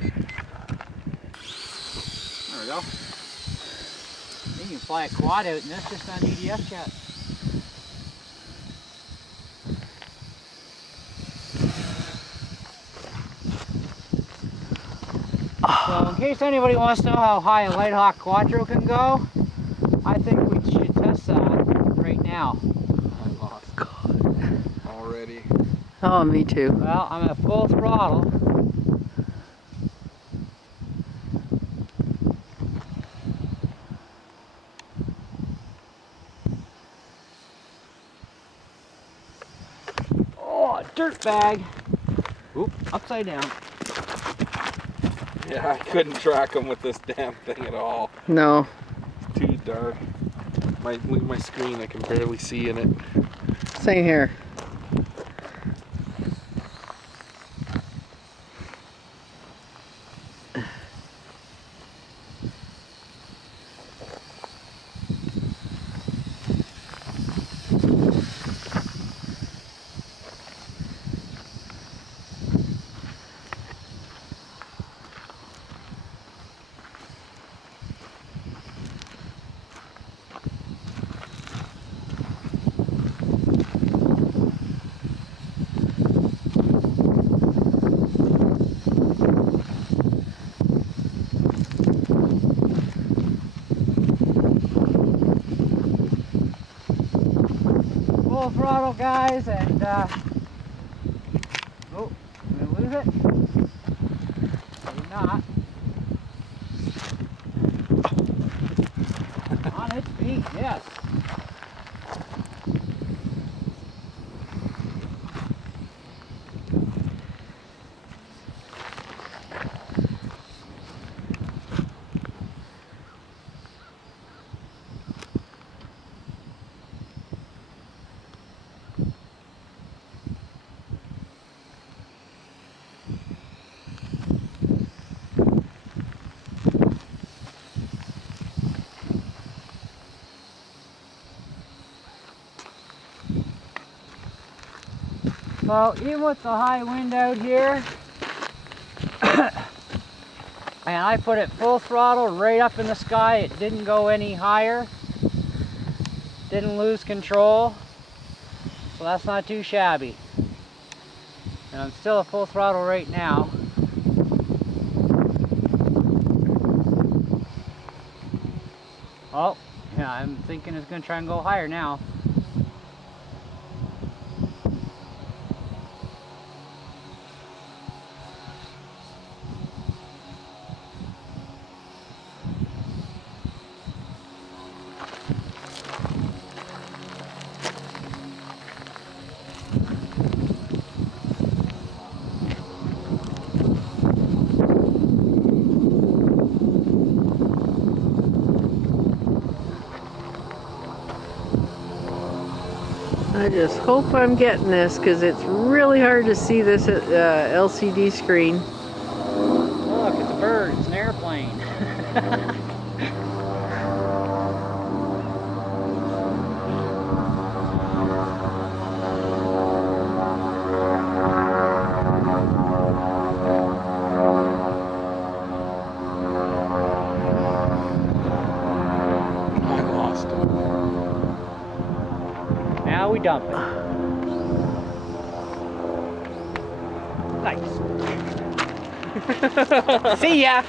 There we go. You can fly a quad out and that's just on EDF chat. So in case anybody wants to know how high a Lithawk Quattro can go, I think we should test that right now. I lost God already. Oh, me too. Well, I'm at full throttle. Oh, dirt bag. Oop, upside down. Yeah, I couldn't track them with this damn thing at all. No. It's too dark. Look at my screen, I can barely see in it. Same here. Full throttle, guys, and oh, did I lose it? Maybe not. On its feet, yes. So even with the high wind out here, and I put it full throttle right up in the sky, it didn't go any higher, didn't lose control, so that's not too shabby. And I'm still at full throttle right now. Oh, yeah, I'm thinking it's going to try and go higher now. I just hope I'm getting this because it's really hard to see this LCD screen. Oh, look, it's a bird. It's an airplane. I lost it. Now we dump it. Nice. See ya.